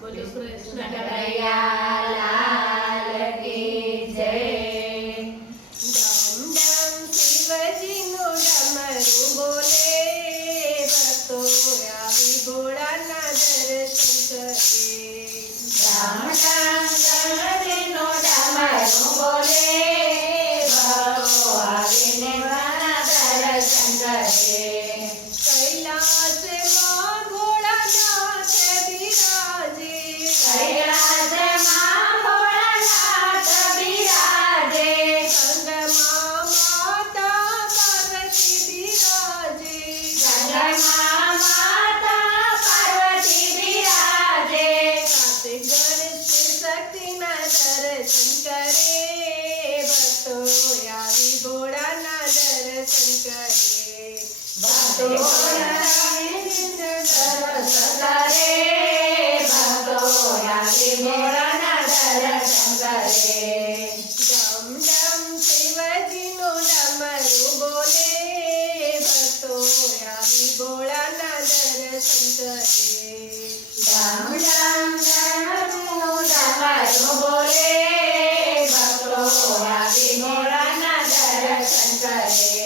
બોલો કૃષ્ણ કનૈયા લાલ કી જય ડમ ડમ શિવજીનું ડમરું કરે ડમ ડમ શિવજીનું ડમરું બોલે ભક્તો આવીને મારા દર્શન दर्शन करे बतो या विभोळा दर्शन करे बतो and dry.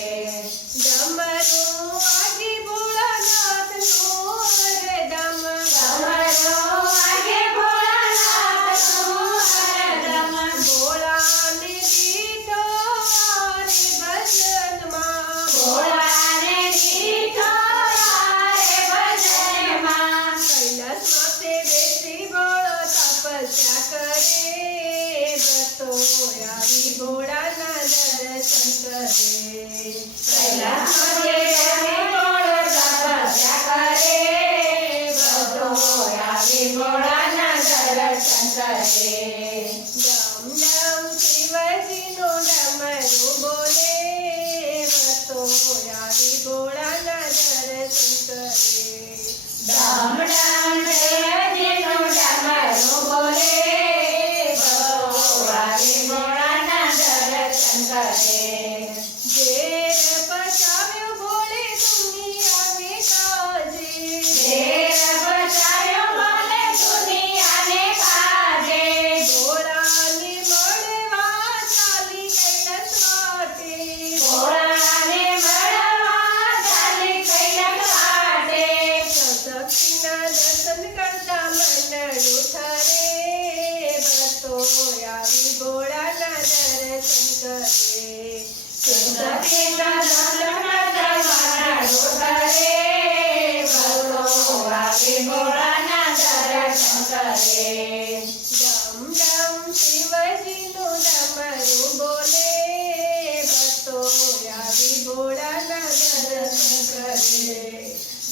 Yeah.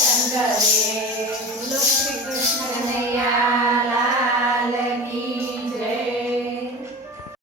शङ्करे लोकश्रीकृष्णकन्हैया